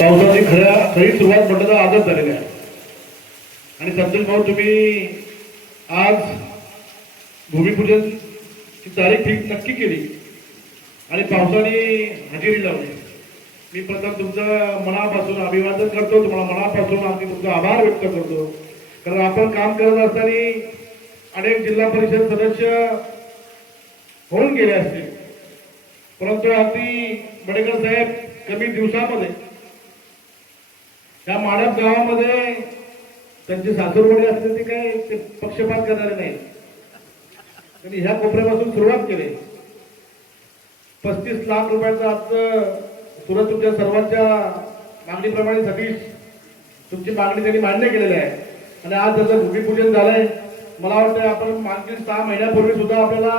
पावसाची खरी सुरुवात म्हटलं तर आजच झालेली आहे. आणि संतोष भाऊ तुम्ही आज भूमिपूजनची तारीख ठीक नक्की केली आणि पावसाने हजेरी लावली. मी प्रथम तुमचं मनापासून अभिवादन करतो, तुम्हाला मनापासून आम्ही तुमचा आभार व्यक्त करतो. कारण आपण काम करत असताना अनेक जिल्हा परिषद सदस्य होऊन गेले असतील, परंतु अगदी बडेकर साहेब कमी दिवसामध्ये त्या माडप गावामध्ये त्यांचे सासूरवाडी असले ते काय ते पक्षपात करणारे नाही. त्यांनी ह्या कोपऱ्यापासून सुरुवात केली. 35 लाख रुपयाचं आज सुरत तुमच्या सर्वांच्या मागणीप्रमाणे सतीश तुमची मागणी त्यांनी मान्य केलेली आहे आणि आज त्याचं भूमिपूजन झालंय. मला वाटतं आपण मागील 6 महिन्यापूर्वी सुद्धा आपल्याला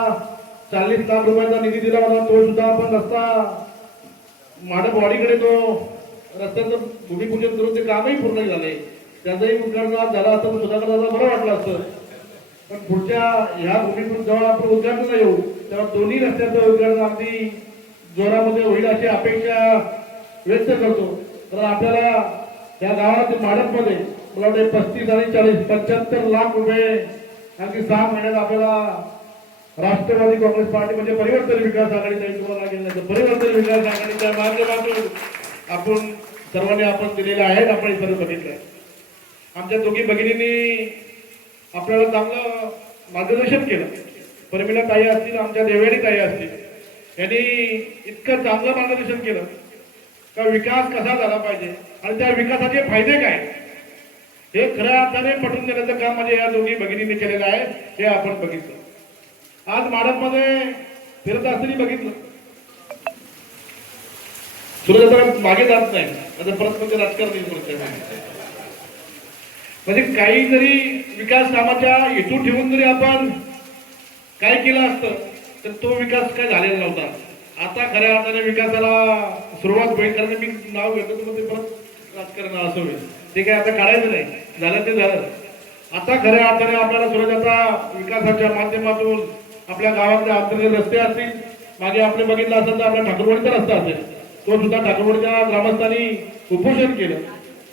40 लाख रुपयाचा निधी दिला होता. तो सुद्धा आपण रस्ता माडपवाडीकडे तो रस्त्याचं भूमिपूजन करून ते कामही पूर्ण झाले. त्याचंही उद्घाटन आज झालं असतं सुधाकर दादा बरं वाटलं असतं. पण पुढच्या ह्या भूमिपूजन जेव्हा आपण उद्घाटन येऊ तेव्हा दोन्ही रस्त्याचं उद्घाटन अगदी जोरामध्ये होईल अशी अपेक्षा व्यक्त करतो. तर आपल्याला या गावातील माडपमध्ये मला वाटते 35 आणि 40 75 लाख रुपये अगदी 6 महिन्यात आपल्याला राष्ट्रवादी काँग्रेस पार्टी म्हणजे परिवर्तन विकास आघाडीचा तुम्हाला लागेल परिवर्तन विकास आघाडीच्या माध्यमातून आपण सर्वांनी आपण दिलेले आहेत. आपण सर्व बघितलंय. आमच्या दोघी भगिनींनी आपल्याला चांगलं मार्गदर्शन केलं. परमिला ताई असतील, आमच्या देवयानी ताई असतील, यांनी इतकं चांगलं मार्गदर्शन केलं का विकास कसा झाला पाहिजे आणि त्या विकासाचे फायदे काय हे खऱ्या अर्थाने पटवून देण्याचं काम म्हणजे या दोघी भगिनींनी केलेलं आहे. हे आपण बघितलं. आज माडपमध्ये फिरत असताना बघितलं सुरत मागे जात नाही. आता परत म्हणजे राजकारण म्हणजे काही जरी विकास कामाच्या हेतू ठेवून जरी आपण काय केलं असतं तर तो विकास काय झालेला नव्हता. आता खऱ्या अर्थाने विकासाला सुरुवात होईल. कारण मी नाव घेतो तर ते परत राजकारण असं होईल. ते काय आता काढायचं नाही. झालं ते झालं. आता खऱ्या अर्थाने आपल्याला सुरत विकासाच्या माध्यमातून आपल्या गावातले अंतर्गत रस्ते असतील, मागे आपले बघितलं असेल तर आपल्या ठाकरवाडीचा रस्ता असेल, तो सुद्धा ठाकरवाडीच्या ग्रामस्थांनी उपोषण केलं.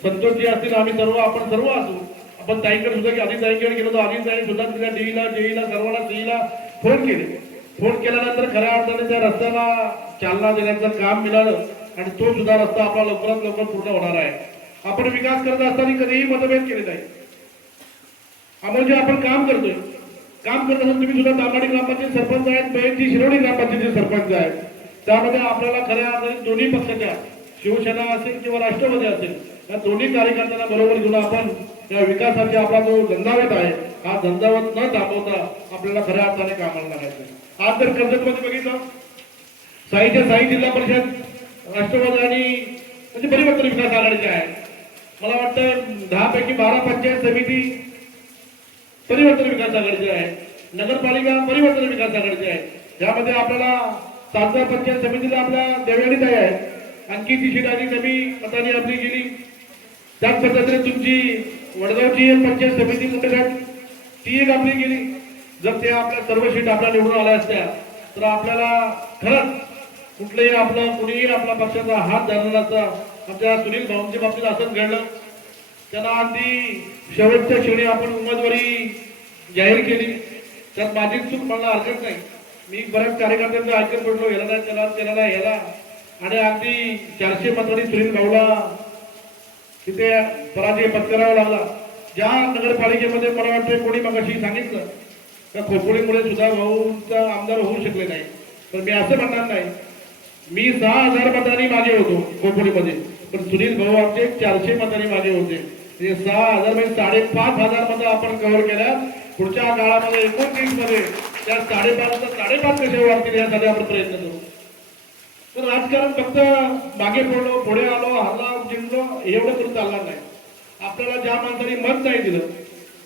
संतोषजी असतील, आम्ही सर्व आपण सर्व असू. आपण ताईकडे सुद्धा की आधी ताईकडे गेलो तर आधी ताई सुद्धा तिला डीईला जेईला सर्वांना सीईला फोन केले. फोन केल्यानंतर खऱ्या अर्थाने त्या रस्त्याला चालना देण्याचं काम मिळालं आणि तो सुद्धा रस्ता आपला लवकरात लवकर पूर्ण होणार आहे. आपण विकास करत असताना कधीही मतभेद केले नाही. आपण जे आपण काम करतोय काम करत असताना तुम्ही सुद्धा तांबाडी ग्रामपंचायत सरपंच आहेत, बेळची शिरोडी ग्रामपंचायतचे सरपंच आहेत. त्यामध्ये आपल्याला खऱ्या अर्थाने दोन्ही पक्षाच्या शिवसेना असेल किंवा राष्ट्रवादी असेल या दोन्ही कार्यकर्त्यांना बरोबर घेऊन आपण या विकासाचा आपला जो झंझावात आहे हा झंझावात न थांबवता आपल्याला खऱ्या अर्थाने कामाला लागायचं. आज जर कर्जतमध्ये बघितलं साईच्या साई जिल्हा परिषद राष्ट्रवादी आणि म्हणजे परिवर्तन विकास आघाडीचे आहे. मला वाटतं 10 पैकी 12 पंचायत समिती परिवर्तन विकास आघाडीचे आहे. नगरपालिका परिवर्तन विकास आघाडीचे आहे. यामध्ये आपल्याला 7 पंचायत समितीला आपल्या देवयानी ताई आहे. आणखी ती शीट आणि कमी मतांनी आपली गेली. त्याच पद्धतीने तुमची वडगावची एक पंचायत समिती मुंडेघाट ती एक आपली गेली. जर ते आपल्या सर्व शीट आपल्या निवडून आल्या असत्या तर आपल्याला खरंच कुठलंही आपलं कुणीही आपला पक्षाचा हात धरला नसता. आमच्या सुनील भाऊंच्या बाबतीत असंच घडलं. त्यांना अगदी शेवटच्या क्षणी आपण उमेदवारी जाहीर केली. त्यात माझी चूक मला हरकत नाही. मी बऱ्याच कार्यकर्त्यांचं ऐकत पडलो याला नाही त्याला याला आणि अगदी 400 मतांनी सुनील भाऊला तिथे पराजय पत्करावा लागला. ज्या नगरपालिकेमध्ये मला वाटतं कोणी मगाशी सांगितलं त्या खोपोळीमुळे सुद्धा भाऊचा आमदार होऊ शकले नाही. तर मी असं म्हणणार नाही. मी 6000 मतांनी मागे होतो खोपोळीमध्ये, पण सुनील भाऊ आमचे 400 मतांनी मागे होते. 6000 म्हणजे 5500 मतं आपण कव्हर केल्या. पुढच्या काळामध्ये 29 मध्ये त्या 5.5 कशा वाढतील यासाठी आपण प्रयत्न करू. तर राजकारण फक्त मागे पडलो पुढे आलो हरला जिंकलो एवढं करून चालणार नाही. आपल्याला ज्या माणसाने मत नाही दिलं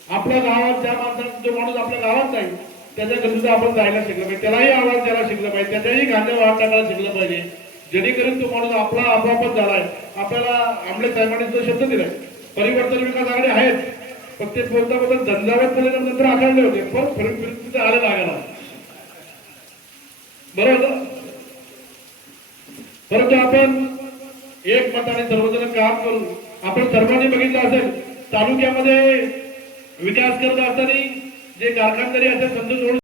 आपल्या गावात ज्या माणसाचा जो माणूस आपल्या गावात नाही त्याच्या घरी आपण जायला शिकलं पाहिजे. त्यालाही आवाज द्यायला शिकलं पाहिजे. त्याच्याही गाणं वाट टाकायला शिकलं पाहिजे. जेणेकरून तो माणूस आपला आपोआपच झालाय. आपल्याला आंबळे साहेबांनी जो शब्द दिलाय परिवर्तन विकास आघाडी आहेत पण ते बोलता झंझावात नंतर आखडले होते पण फिरून आले लागायला बरोबर. परंतु आपण एकमताने सर्वजण काम करू. आपण सर्वांनी बघितलं असेल तालुक्यामध्ये विकास करत असताना जे कारखानदारी असेल संतोष